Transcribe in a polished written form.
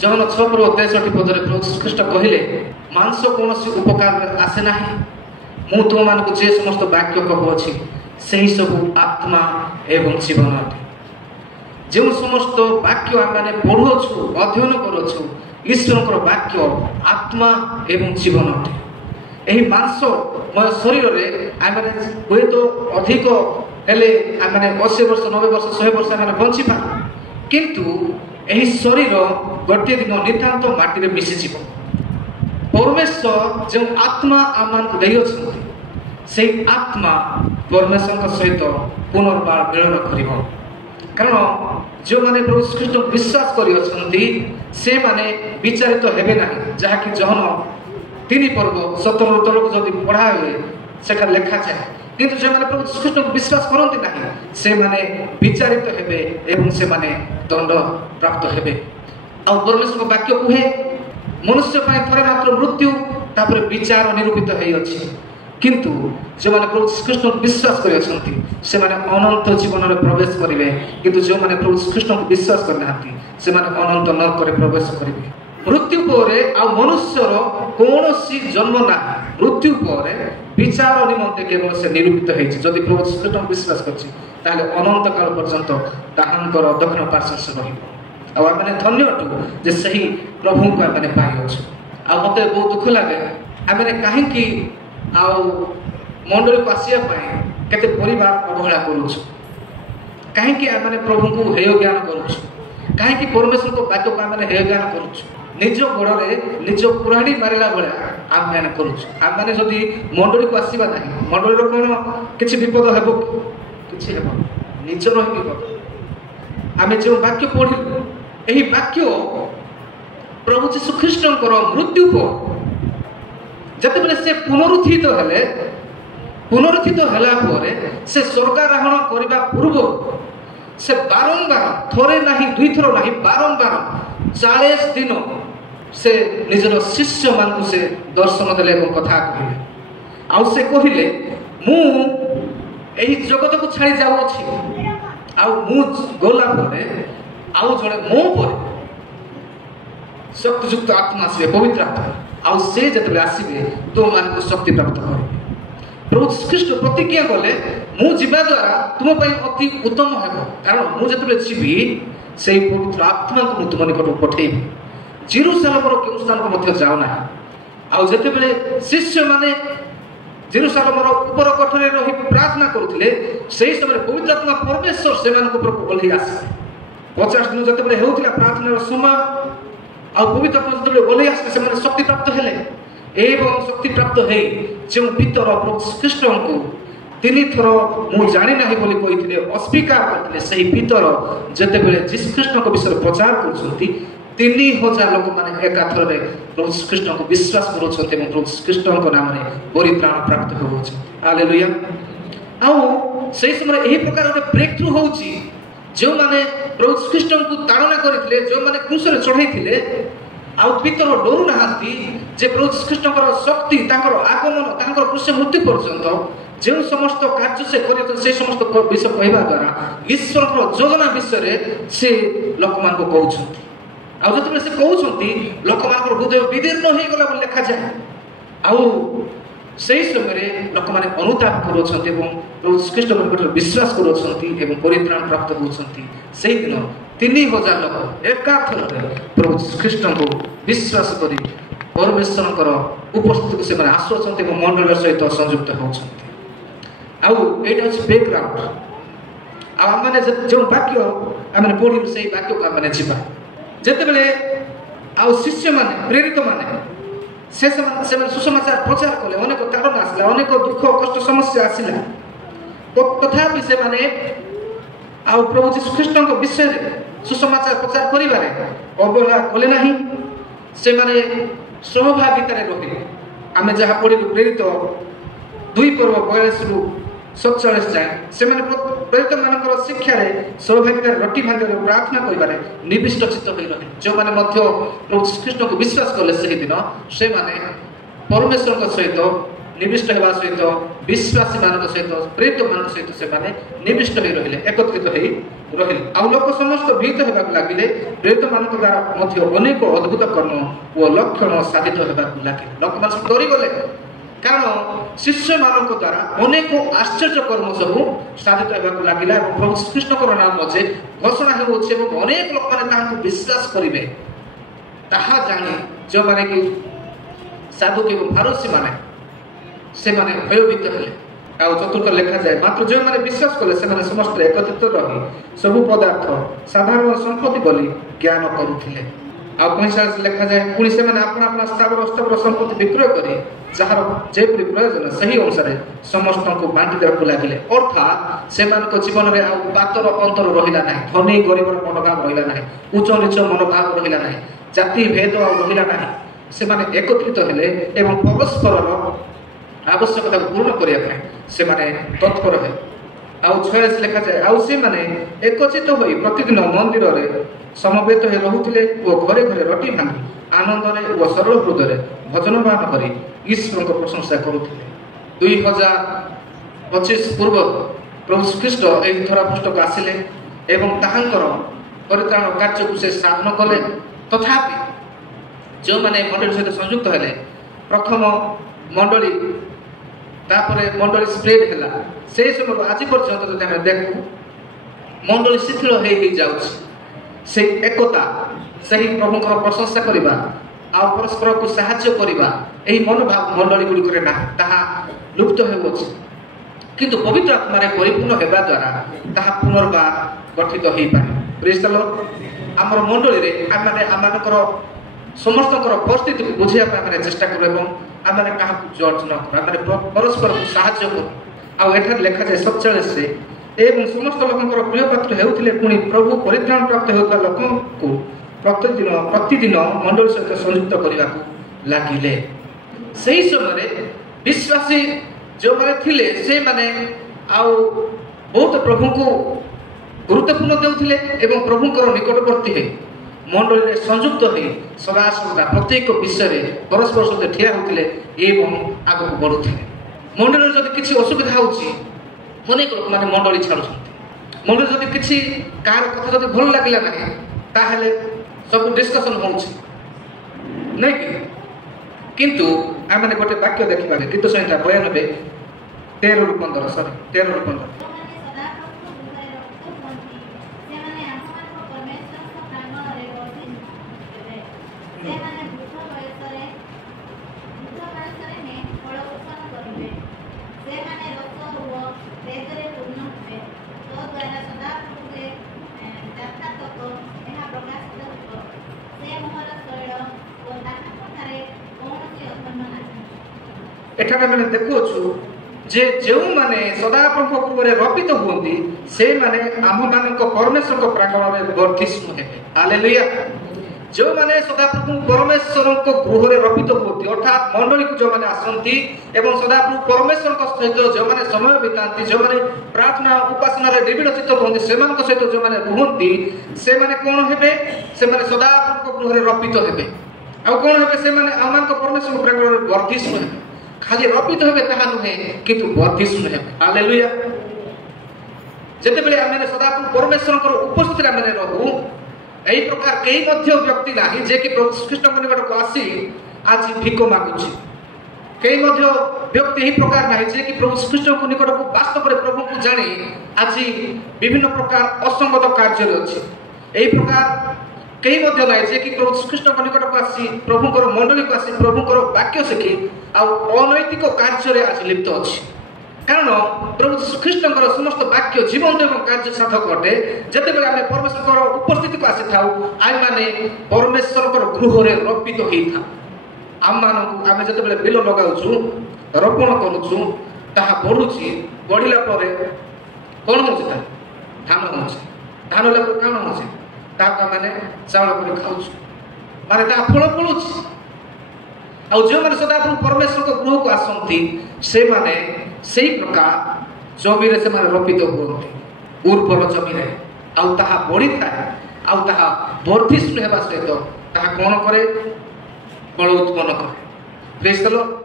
जहन 6:63 प्रभु श्रीकृष्ण कहले मांस कौन उपकार आसे ना मु तुम मान जे समस्त वाक्य कहूँ से सब आत्मा एवं जीवन अटे। जो समस्त वाक्य आम पढ़ुछु अध्ययन करुछु ईश्वर वाक्य आत्मा एवं जीवन अटे। यही मांसमय शरीर में आम हुए तो अधिक हेले आम 80 वर्ष 90 वर्ष 100 वर्ष आम बंची पा किंतु यही शरीर गोटे दिन नितांत माटी में मिशीज। परमेश्वर जो आत्मा आम से आत्मा परमेश्वर सहित पुनर्बार मिलन कर कारण जो माने प्रभु श्रीकृष्ण विश्वास कर विचारित हेबे ना जहाँकि जहन 3 पर्व 17 तलक जदि पढ़ा हुए से लेखा जाए किंतु जो माने प्रभु श्रीकृष्ण विश्वास करती ना से माने विचारित हेबे एवं से माने दंड प्राप्त हेबे। आ परमेश्वर वाक्य कहे मनुष्य थोड़े मात्र मृत्यु तापर विचार निरूपित है किंतु जो माने प्रभु श्रीकृष्ण विश्वास कर अनंत जीवन में प्रवेश करेंगे किंतु जो माने प्रभु श्रीकृष्ण को विश्वास करना से माने अनंत नरक में प्रवेश करेंगे। मृत्यु पर आ मनुष्यर कौन जन्म ना मृत्यु पर विचार निमंते केवल से निरूपित होती प्रभु श्रीकृष्ण विश्वास कर अनंत काल पर्यंत ताहांकर दक्षिण पार्श्व से रही धन्य अटू जे सही प्रभु को आम पाइछु। आ मत बहुत दुख लगे आम कहीं मंडल को आसवाई केते परिवार अवहेला करूछु कहीं आम प्रभु को हेय ज्ञान करूछु कहीं परमेश्वर को वाक्य को आम हेय ज्ञान करूछु निज गोड़े निज कुराड़ी मारला भाया आम मैंने करूछु। आम मैंने जदि मंडल को आसवा ना मंडल कौन किसी विपद हेब कि निजर ही विपद आम जो वाक्य पढ़लु यही वाक्य प्रभु यीशु ख्रीष्टर मृत्यु पर जब से पुनरुत्थित हेले पुनरुत्थित होला परे से स्वर्गारोहण करने पूर्व से बारंबार थोड़े ना 2 थर ना बारंबार 40 दिन से निजर शिष्य मान से दर्शन देले कथा कहले आउ से कहले मु एही जगत को छाड़ी जाउछि आउ मु गोला परे आउ जड़े मो पर शक्तियुक्त आत्मा से पवित्र आत्मा आउ से जब आसवे तुम मान को शक्ति प्राप्त कर प्रभु श्रीकृष्ण प्रतिज्ञा कले मु जीवा द्वारा तुम अति उत्तम हेब कारण मुझे जीवी से पवित्र आत्मा को तुम निकट पठेबी जेरूसालेम केउ स्थान को जाऊना आउ जिते शिष्य माने जेरूसालेम ऊपर कठरे रही प्रार्थना करुले से समय पवित्र आत्मा परमेश्वर से ओल्लई आसे 50 दिन जिते होता प्रार्थनार समय आ पवित्र आत्मा जो ओल्लई आसते से शक्ति प्राप्त हेले एवं शक्ति प्राप्त है जो भीतर प्रभु श्रीकृष्ण को 3 थर मु जानी ना बोली कही अस्वीकार करते से भीतर जिते श्रीकृष्ण को विषय प्रचार कर3000 लोक मैंने एकाथर प्रभु श्रीकृष्ण को विश्वास कर प्रभु श्रीकृष्ण नाम परित्राण प्राप्त हो हालेलुया। आउ से समय यही प्रकार गोटे ब्रेक थ्रू हो जो माने प्रभु श्रीकृष्ण को ताड़ना करते जो माने क्रूस चढ़ाई आउ भीतर डरू ना जे प्रभु श्रीकृष्ण शक्ति आगमन क्रूस मृत्यु पर्यंत जो समस्त कार्य से कर समस्त विषय कहवा द्वारा ईश्वर योजना विषय से लोक मान को कहते आउ जो से कहते लोक मान हृदय विदीर्ण हो गला लिखा जाए आउ से समय लोक मैंने अनुताप कर प्रभु श्रीकृष्ण विश्वास कर परित्राण प्राप्त होती से दिन 3000 लोक एकाथर प्रभु श्रीकृष्ण को विश्वास कर परमेश्वर उपस्थिति को से आसुच्च मंडल सहित संयुक्त होती आउटा हूँ बैकग्राउंड आने जो वाक्य आम पढ़ू से वाक्य को आम जा जिते आउ शिष्य मैंने प्रेरित मैंने से सुसमाचार प्रचार कले अनेक कारण आसला अनेक दुख कष्ट समस्या आसला तथापि से माने आउ प्रभु श्रीकृष्ण विषय सुसमाचार प्रचार करें अवहेला कले ना से माने सहभागितार रही आम जहाँ पढ़ू प्रेरित 2 पर्व 42 रु 47 जाए से प्रेरित मान शिक्षा सहभागिता रटी भांग प्रार्थना कर निविष्ट चित्त हो रहे जो मैंने प्रभु श्रीकृष्ण को विश्वास कले से दिन से परमेश्वर सहित निविष्ट होगा सहित विश्वासी मान सहित प्रेरित मान सहित से निविष्ट हो रहिले एकत्रित हो रहिले आ लोक समस्त भीत होगा लगे प्रेरित मान द्वारा अनेक अद्भुत कर्म और लक्षण साधित होगा लगे लोक मान सब डरी गले कारण शिष्य मान द्वारा अनेक आश्चर्य कर्म सब साधित होगा लगे प्रभु श्रीकृष्ण नाम जे घोषणा होनेक लोक मैंने विश्वास करेंगे ताहा जानी जो माने कि साधु के फारसी माने से माने भयभीत हेले आ चतुर्थ लिखा जाए मात्र जो माने विश्वास कले से माने समस्त एकत्रित रही सब पदार्थ साधारण संपत्ति बोली ज्ञान करुथिले आ पैसा लिखा जाए पुणी से माने अपना अपना स्थावर अस्थावर संपत्ति विक्रय करी जहार जेपरि प्रयोजन सही अनुसार समस्त को बांटी देବାକୁ ଲାଗିଲେ अर्थात से मान को जीवन रे आ पातर अंतर रहिला नाही धनी गरीब मनोभाव रहिला नाही उच्च नीच मनोभाव रहिला नाही जाति भेद रहिला नाही से माने एकत्रित हेले एवं परस्पर आवश्यकता पूर्ण करने से माने तत्पर है आउ 46 लिखा जाए आउ से माने एकचित होई प्रतिदिन मंदिर रे समवेत हे रहुथिले ओ घरे घरे रोटी भांगी आनंद रे ओ सरल हृदय भजन गान करी ईश्वर को प्रशंसा करुथिले 2025 पूर्व प्रभु श्रीकृष्ण एही धरा पृष्ठ को आसिले एवं ताहांकर परित्राण कार्य को से साधन कले तथापि जो माने मंडली सहित संयुक्त हेले प्रथम मंडली तापरे मंडली स्प्रेड हैला से समय आज पर्यंत जदि हम देखू मंडली शिथिल हो जाउछि से एकता सही प्रभुଙ୍କର प्रशंसा करिबा आ परस्पर को सहायता करिबा एही मनोभाव मंडली गुडी करे ना ताहा लुप्त होउछि किंतु पवित्र आत्मा रे परिपूर्ण हेबा द्वारा ताहा पुनर्बार गठित होई पारे प्रेज द लॉर्ड हमर मंडली रे आमानकर समस्त परिस्थिति को बुझाई चेष्टा करूँ आम क्या जज न कर परस्पर साहाय्य करूँ आठ लिखा जाए 47 से एवं समस्त लोक प्रिय पात्र होते पुणी प्रभु परित्राण प्राप्त होता लोक को प्रतिदिन मंडल सहित संयुक्त करने को लगिले से समय विश्वासी जो मैंने थिले से माने आउ बहुत प्रभु को गुरुत्वपूर्ण देउथिले एवं प्रभुଙ୍କର निकटवर्ती है मंडल में संयुक्त हो सदा सदा प्रत्येक विषय परस्पर सहित ठिया होते एवं आगक बढ़ुते मंडल में जब किसी असुविधा होनेक लोक मैंने मंडली छाड़ मंडल जब किसी कार कथा जब भल लगे ना ताहले सब डिस्कसन हो नहीं किंतु आम मैंने गोटे वाक्य देखा गीत संहिता 92 13 ରୁ 15 सॉरी 13 ରୁ 15 एठाने मैंने देखुछु जे जो माने सदा प्रभु कृपा रपित होती से माने आम मानक परमेश्वर को प्रांगण में वर्धिष्णु हेबे हालेलुया जो माने सदा प्रभु परमेश्वर को गृह रे रपित होती अर्थात मंडली को जो माने आसंती एवं सदा प्रभु परमेश्वर को सहित जो माने समय बितांती जो माने प्रार्थना उपासना रे निबिड़ चित्त होती से मान को सहित जो माने रहंती से माने कोन हेबे से माने सदा प्रभु को गृह रे रपित हेबे आ कोन हेबे से माने आम मानक परमेश्वर को प्रांगण में वर्धिष्णु हेबे खाली रपित हेबे ताहा नुहे किंतु वर्धिष्णु हेबे हालेलुया जते बेले आमे सदा परमेश्वर को उपस्थिति रे माने रहू एही प्रकार कई मध्य व्यक्ति नाही जे कि प्रभु श्रीकृष्ण के निकट को आसी आज भिको मागुछि कई मध्य व्यक्ति एही प्रकार नाही जे कि प्रभु श्रीकृष्ण के निकट को वास्तव रे प्रभु को जानी आज विभिन्न प्रकार असंगत कार्य रे अछि एही प्रकार कई मध्य नाही जे कि प्रभु श्रीकृष्ण के निकट को आसी प्रभुकर मंडली को आसी प्रभुकर वाक्य शिखी आ अनैतिक कार्य रे आज लिप्त अछि कारण प्रभु श्रीकृष्ण समस्त वाक्य जीवंत एवं कार्य साधक अटे जिते बेले आम परमेश्वर उपस्थिति को आसी था आम मैंने परमेश्वर गृह रे रपित होता आम मान आम जिते बेले बिल लगाऊँ रोपण करुचु ताहा बढ़ुची बढ़ला कौन हो धान हो धान लगे कौन हो मैंने चावल कर खाऊ माने फल फलुची आ जो मैंने सदा परमेश्वर को गृह को आसती से माने से प्रकार जमी से रपित हुए उर्वर जमी आउ ताहा बढ़ी थाए आउ ताहा वर्धिष्णु हेबा सहित ताहा कौन करे फल उत्पन्न करे प्रेज द लॉर्ड